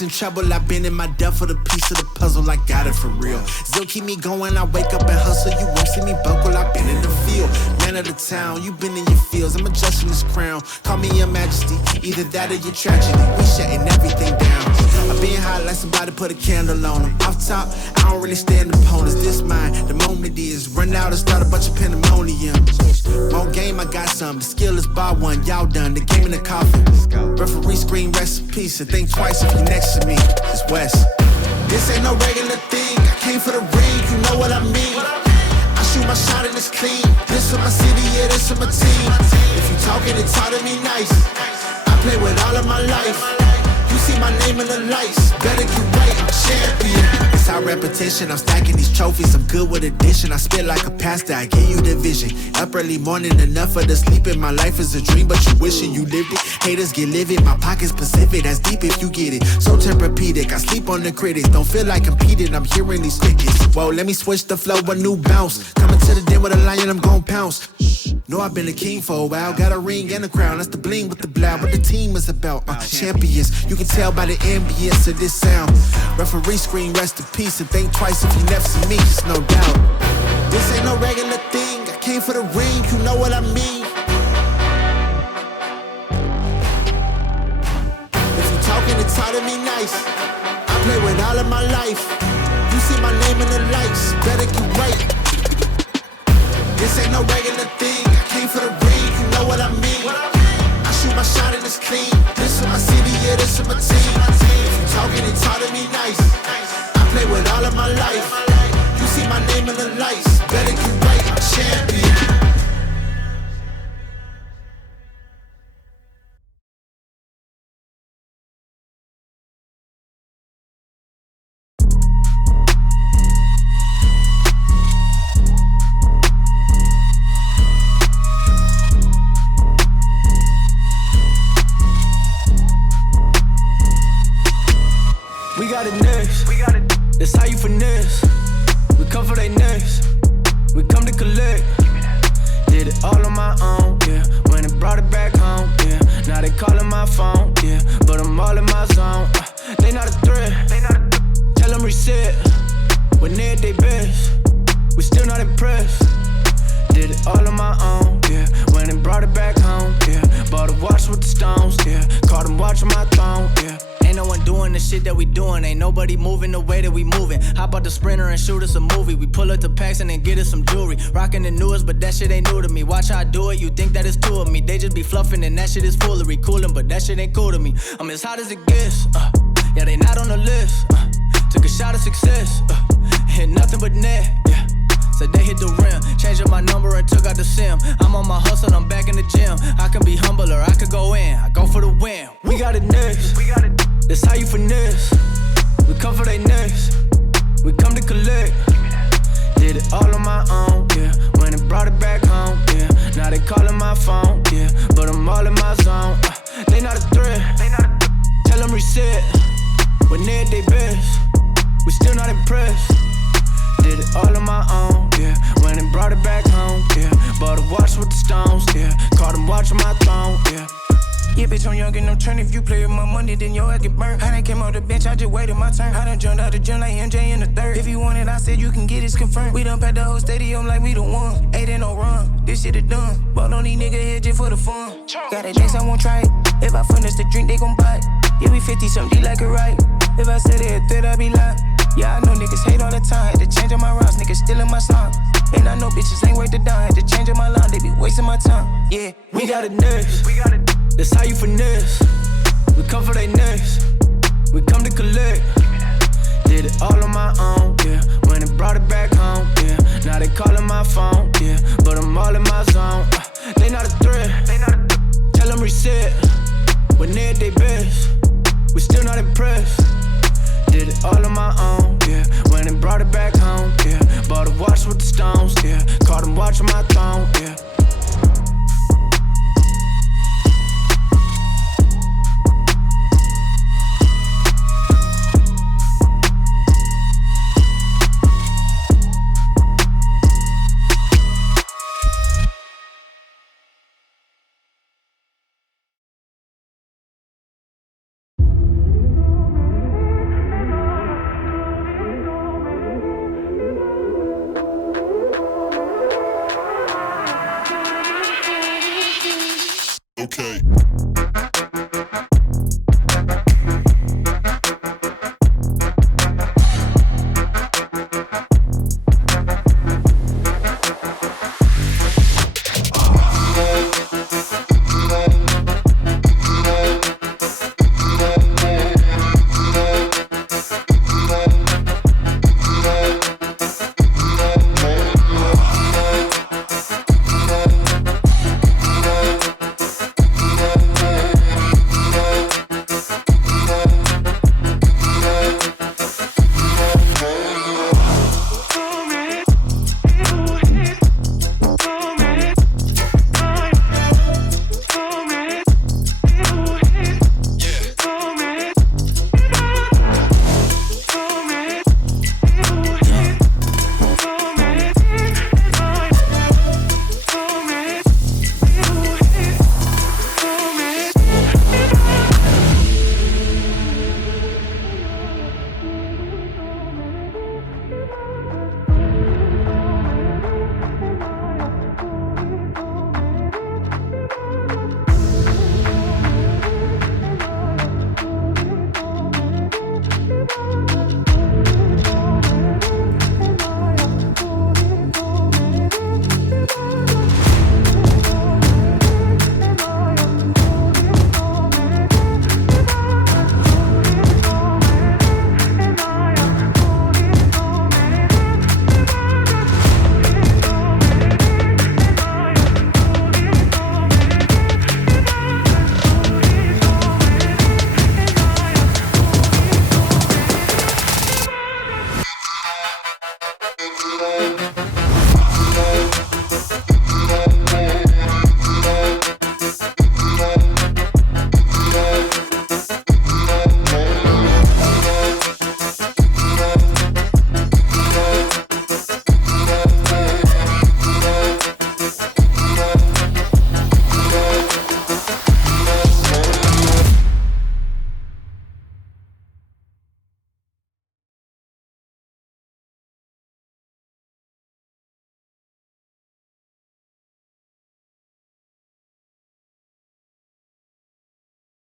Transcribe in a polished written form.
In trouble, I've been in my depth for the piece of the puzzle, I got it for real. Still keep me going, I wake up and hustle. You won't see me buckle, I've been in the field. Man of the town, you been in your fields, I'm adjusting this crown. Call me your majesty, either that or your tragedy. We shutting everything down. I've been hot like somebody put a candle on them. Off top, I don't really stand opponents. This mine, the moment is run out and start a bunch of pandemonium. More game, I got some. The skill is bar one, y'all done. The game in the coffin. Referee screen, rest in peace. And think twice if you next to me. It's West. This ain't no regular thing. I came for the ring, you know what I mean. I shoot my shot and it's clean. This for my city, yeah, this for my team. If you talking, it's hard to be nice. I play with all of my life. You see my name in the lights. Better get right, I'm champion. It's our repetition, I'm stacking these trophies. I'm good with addition, I spit like a pastor, I give you the vision. Up early morning, enough for the sleeping. My life is a dream, but you wishing you lived it. Haters get livid, my pocket's Pacific. That's deep if you get it, so Tempur-Pedic. I sleep on the critics, don't feel like competing. I'm hearing these crickets. Whoa, let me switch the flow, a new bounce. Coming to the den with a lion, I'm gon' pounce. Know I've been a king for a while. Got a ring and a crown, that's the bling with the blow. What the team is about, champions. You can tell by the ambience of this sound. Referee screen, rest in peace. And think twice if you never see me, just no doubt. This ain't no regular thing. I came for the ring, you know what I mean. If you talking, it's hard to be nice. I play with all of my life. You see my name in the lights, better get right. This ain't no regular thing. I came for the ring, you know what I mean. I shoot my shot and it's clean. This for my city, yeah, this for my team. If you talking, it's hard to be nice. I play with all of my life. You see my name in the lights. Better get right, I'm champion. We got it next. That's how you finesse. We come for they next. We come to collect. Did it all on my own, yeah. When it brought it back home, yeah. Now they calling my phone, yeah. But I'm all in my zone. They not a threat. Tell them reset. When they at they best, we still not impressed. Did it all on my own, yeah. When it brought it back home, yeah. Bought a watch with the stones, yeah. Caught them watching my throne, yeah. Ain't no one doing the shit that we doing. Ain't nobody moving the way that we moving. Hop out the Sprinter and shoot us a movie. We pull up to Paxton and get us some jewelry. Rocking the newest, but that shit ain't new to me. Watch how I do it, you think that it's two of me. They just be fluffing and that shit is foolery. Coolin', but that shit ain't cool to me. I'm as hot as it gets, yeah, they not on the list. Took a shot of success, hit nothing but net, yeah. So they hit the rim, changed up my number and took out the SIM. I'm on my hustle, I'm back in the gym. I can be humble or I could go in. I go for the win. We got it next. That's how you finesse. We come for they next. We come to collect. Did it all on my own, yeah. When it brought it back home, yeah. Now they calling my phone, yeah. But I'm all in my zone. They not a threat. Tell them reset. When they at they best, we still not impressed. Did it all on my own, yeah. When it brought it back home, yeah. Bought a watch with the stones, yeah. Caught them watching my throne, yeah. Yeah, bitch, I'm young and no turn. If you play with my money, then your ass get burnt. I done came off the bench, I just waited my turn. I done jumped out the gym like MJ in the third. If you want it, I said you can get it confirmed. We done packed the whole stadium like we the one. Ain't in no run, this shit is done. Ball on these niggas here just for the fun. Got a dance, I won't try it. If I furnish the drink, they gon' buy it. Yeah, we 50 something, like it right. If I said it, then I be lying. Yeah, I know niggas hate all the time. Had to change up my routes, niggas stealing my song. And I know bitches ain't worth the dime. Had to change up my line, they be wasting my time. Yeah, we got a nurse. That's how you finesse. We come for they next. We come to collect. Did it all on my own, yeah. When it brought it back home, yeah. Now they calling my phone, yeah. But I'm all in my zone. They not a threat. Tell them reset. When they at they best, we still not impressed. Did it all on my own, yeah. When it brought it back home, yeah. Bought a watch with the stones, yeah. Caught them watching my throne, yeah.